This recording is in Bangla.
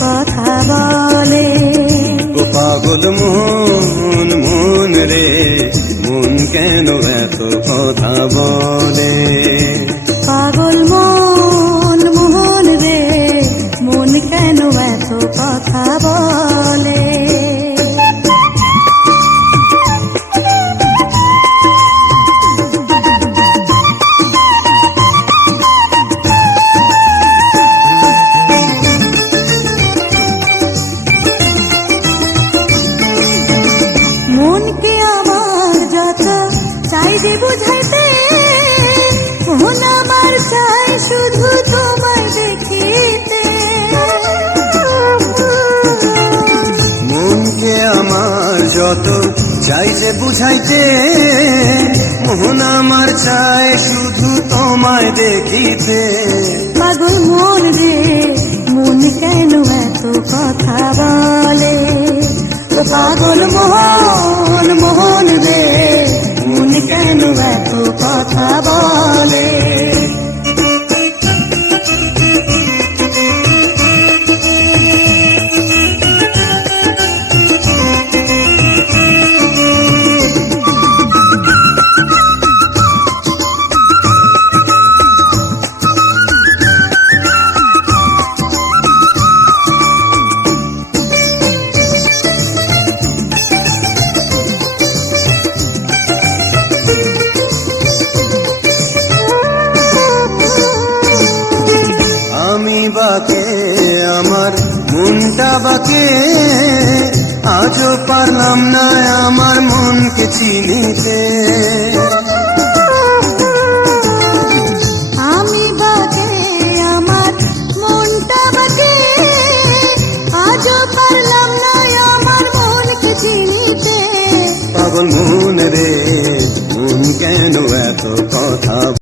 কথা বলে। ও পাগল মন মন রে, মন কেন এত কথা বলে? পাগল মন মোহন রে, মন কেন এত কথা বলে? মনকে আমার যত চাই যে বুঝাইতে, মন আমার চাই শুধু তোমায় দেখিতে। মনকে আমার যত চাই যে বুঝাইতে, মন আমার চাই শুধু তোমায় দেখিতে। পাগল মন রে, মন কেন এত কথা বলে? ও পাগল মোহন মোহন রে, মন কেন এত কথা বলে? আমি বাকে আমার মনটা বাকে, আজও পারলাম না আমার মনকে চিনিতে। আমি বাকে আমার মনটা বাকে, আজও পারলাম না আমার মনকে চিনিতে। পাগল